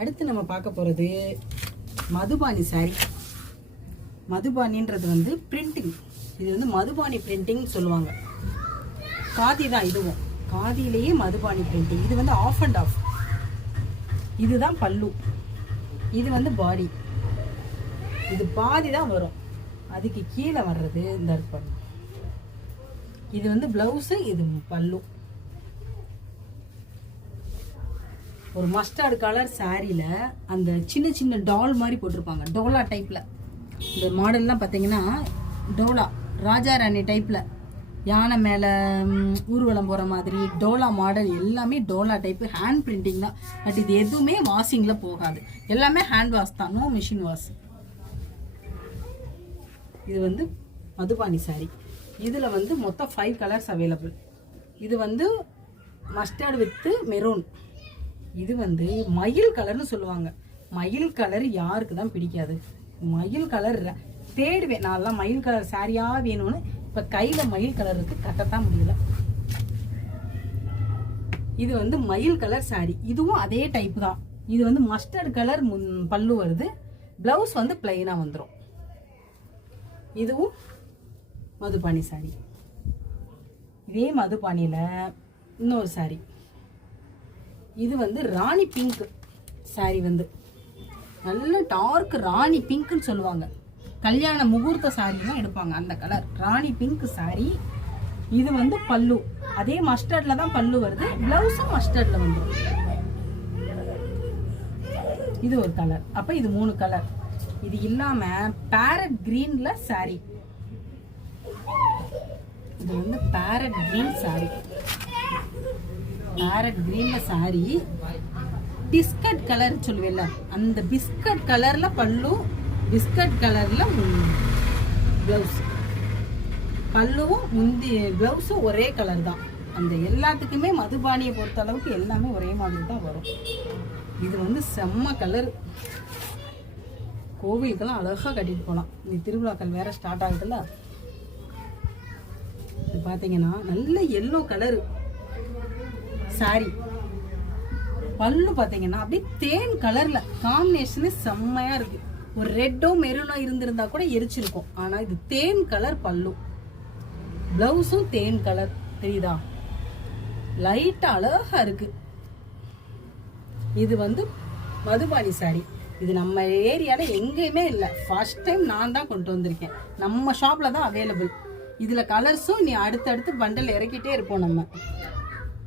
அடுத்து நம்ம பார்க்க போகிறது மதுபானி சாரி. மதுபானின்றது வந்து பிரிண்டிங். இது வந்து மதுபானி பிரிண்டிங் சொல்லுவாங்க. காதி தான் இதுவும், காதியிலேயே மதுபானி பிரிண்டிங். இது வந்து ஆஃப் அண்ட் ஆஃப். இதுதான் பல்லு, இது வந்து பாடி. இது பாதி தான் வரும், அதுக்கு கீழே வர்றது இந்த இருப்பாங்க. இது வந்து பிளவுஸு, இது பல்லு. ஒரு மஸ்டர்டு கலர் சாரியில் அந்த சின்ன சின்ன டால் மாதிரி போட்டிருப்பாங்க, டோலா டைப்பில். இந்த மாடல்லாம் பார்த்தீங்கன்னா டோலா, ராஜா ராணி டைப்பில், யானை மேலே ஊர்வலம் போகிற மாதிரி டோலா மாடல். எல்லாமே டோலா டைப்பு, ஹேண்ட் பிரிண்டிங் தான். பட் இது எதுவுமே வாஷிங்கில் போகாது, எல்லாமே ஹேண்ட் வாஷ் தான், நோ மிஷின் வாஷ். இது வந்து மதுபானி சாரி. இதில் வந்து மொத்தம் 5 கலர்ஸ் அவைலபிள். இது வந்து மஸ்டர்டு வித்து மெரூன். இது வந்து மயில் கலர்னு சொல்லுவாங்க. மயில் கலர் யாருக்கு தான் பிடிக்காது? மயில் கலர் தேடுவேன் நான்லாம், மயில் கலர் சாரியாக வேணும்னு. இப்போ கையில் மயில் கலர் இருக்குது, கட்டத்தான் முடியல. இது வந்து மயில் கலர் சாரி. இதுவும் அதே டைப் தான். இது வந்து மஸ்டர்டு கலர் பல்லு வருது, ப்ளவுஸ் வந்து பிளைனாக வந்துடும். இதுவும் மதுபானி சாரி. இதே மதுபானியில் இன்னொரு சாரி. இது வந்து ராணி பிங்க் சாரி. வந்து நல்ல டார்க் ராணி பிங்க்னு சொல்லுவாங்க. கல்யாண முகூர்த்த சாரிலாம் எடுப்பாங்க அந்த கலர், ராணி பிங்க் சாரி. இது வந்து பல்லு, அதே மஸ்டர்டில் தான் பல்லு வருது, ப்ளவுஸும் மஸ்டர்டில் வந்துடும். இது ஒரு கலர். அப்போ இது 3 கலர். இது இல்லாமல் பேரட் கிரீனில் சாரி. இது வந்து பேரட் கிரீன் சாரி. பேரட் கிரீன்ல சாரி, பிஸ்கட் கலர் சொல்லுவேல்ல, அந்த பிஸ்கட் கலர்ல பல்லு, பிஸ்கட் கலர்ல பிளவுஸ். பல்லுவும் முந்தி பிளவுஸும் ஒரே கலர் தான். அந்த எல்லாத்துக்குமே மதுபானியை பொறுத்த அளவுக்கு எல்லாமே ஒரே மாதிரி தான் வரும். இது வந்து செம்ம கலர். கோவிலுக்கெல்லாம் அழகாக கட்டிட்டு போகலாம். இந்த திருவிழாக்கள் வேற ஸ்டார்ட் ஆகுதுல்ல. இது பார்த்தீங்கன்னா நல்ல எல்லோ கலர் சாரி. பல்லு பார்த்தீங்கன்னா அப்படியே தேன் கலர்ல, காம்பினேஷனு செம்மையா இருக்கு. ஒரு ரெட்டோ மெரூனோ இருந்திருந்தா கூட எரிச்சிருக்கும். ஆனா இது தேன் கலர் பல்லு, பிளவுஸும் தேன் கலர். தெரியுதா? லைட்டா அழகா இருக்கு. இது வந்து மதுபானி சாரி. இது நம்ம ஏரியால எங்கேயுமே இல்லை, ஃபர்ஸ்ட் டைம் நான் தான் கொண்டு வந்திருக்கேன். நம்ம ஷாப்ல தான் அவைலபிள். இதுல கலர்ஸும் நீ அடுத்தடுத்து பண்டல் இறக்கிட்டே இருப்போம் நம்ம.